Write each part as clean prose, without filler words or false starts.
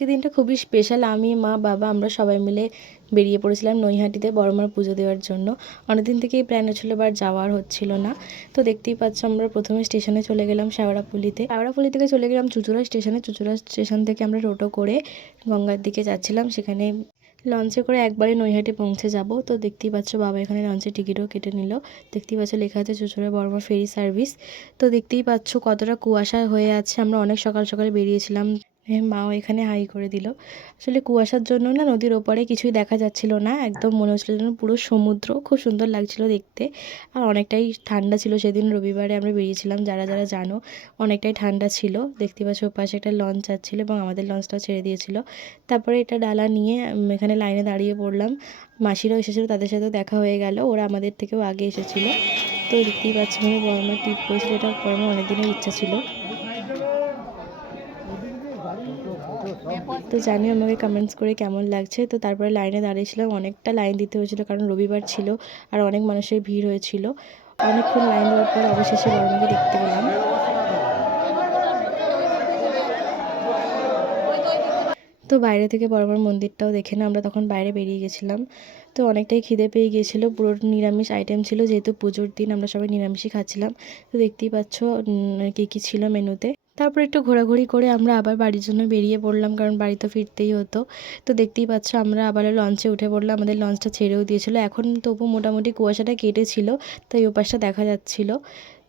আজকে দিনটা খুবই স্পেশাল। আমি, মা, বাবা আমরা সবাই মিলে বেরিয়ে পড়েছিলাম নৈহাটিতে বড়মার পুজো দেওয়ার জন্য। অনেকদিন থেকেই প্ল্যান হচ্ছিলো, বাট যাওয়ার হচ্ছিল না। তো দেখতেই পাচ্ছ আমরা প্রথমে স্টেশনে চলে গেলাম শেওড়াফুলিতে। শেওড়াফুলি থেকে চলে গেলাম চুঁচুড়া স্টেশনে। চুঁচুড়া স্টেশন থেকে আমরা টোটো করে গঙ্গার দিকে যাচ্ছিলাম। সেখানে লঞ্চে করে একবারে নৈহাটি পৌঁছে যাব। তো দেখতেই পাচ্ছ বাবা এখানে লঞ্চের টিকিটও কেটে নিল। দেখতেই পাচ্ছ লেখা আছে চুঁচুড়া বড়মা ফেরি সার্ভিস। তো দেখতেই পাচ্ছ কতটা কুয়াশা হয়ে আছে। আমরা অনেক সকাল সকাল বেরিয়েছিলাম। মাও এখানে হাই করে দিল। আসলে কুয়াশার জন্য না নদীর ওপারে কিছুই দেখা যাচ্ছিল না, একদম মনে হচ্ছিল যেন পুরো সমুদ্র। খুব সুন্দর লাগছিল দেখতে। আর অনেকটাই ঠান্ডা ছিল। সেদিন রবিবারে আমরা বেরিয়েছিলাম, যারা যারা জানো অনেকটাই ঠান্ডা ছিল। দেখতে পাচ্ছ ওপাশে একটা লঞ্চ যাচ্ছিল এবং আমাদের লঞ্চটাও ছেড়ে দিয়েছিল। তারপরে এটা ডালা নিয়ে এখানে লাইনে দাঁড়িয়ে পড়লাম। মাসিরাও এসেছিলো, তাদের সাথেও দেখা হয়ে গেল। ওরা আমাদের থেকেও আগে এসেছিলো। তো দেখতেই পাচ্ছি আমি বড়মার ট্রিপ করেছিল, এটা বড়মার অনেক দিনের ইচ্ছা ছিল। তো জানিও আমাকে কমেন্টস করে কেমন লাগছে। তো তারপরে লাইনে দাঁড়িয়েছিলাম, অনেকটা লাইন দিতে হয়েছিল কারণ রবিবার ছিল আর অনেক মানুষের ভিড় হয়েছিল। অনেকক্ষণ লাইন দেওয়ার পর অবশেষে বড়মাকে দেখতে পেলাম। তো বাইরে থেকে বড়মার মন্দিরটাও দেখে না আমরা তখন বাইরে বেরিয়ে গেছিলাম। তো অনেকটাই খিদে পেয়ে গিয়েছিলো, পুরো নিরামিষ আইটেম ছিল যেহেতু পুজোর দিন আমরা সবাই নিরামিষই খাচ্ছিলাম। তো দেখতেই পাচ্ছ কী কী ছিল মেনুতে। তারপর একটু ঘোরাঘুরি করে আমরা আবার বাড়ির জন্য বেরিয়ে পড়লাম, কারণ বাড়ি তো ফিরতেই হতো। তো দেখতেই পাচ্ছ আমরা আবার লঞ্চে উঠে পড়লাম। আমাদের লঞ্চটা ছেড়েও দিয়েছিলো, এখন তবু মোটামুটি কুয়াশাটা কেটেছিল, তাই ওপাশটা দেখা যাচ্ছিলো।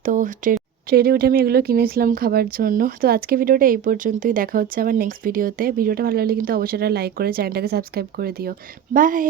তো ট্রেনে উঠে আমি এগুলো কিনেছিলাম খাবার জন্য। তো আজকে ভিডিওটা এই পর্যন্তই, দেখা হচ্ছে আবার নেক্সট ভিডিওতে। ভিডিওটা ভালো লাগলে কিন্তু অবশ্যই লাইক করে চ্যানেলটাকে সাবস্ক্রাইব করে দিও। বাই।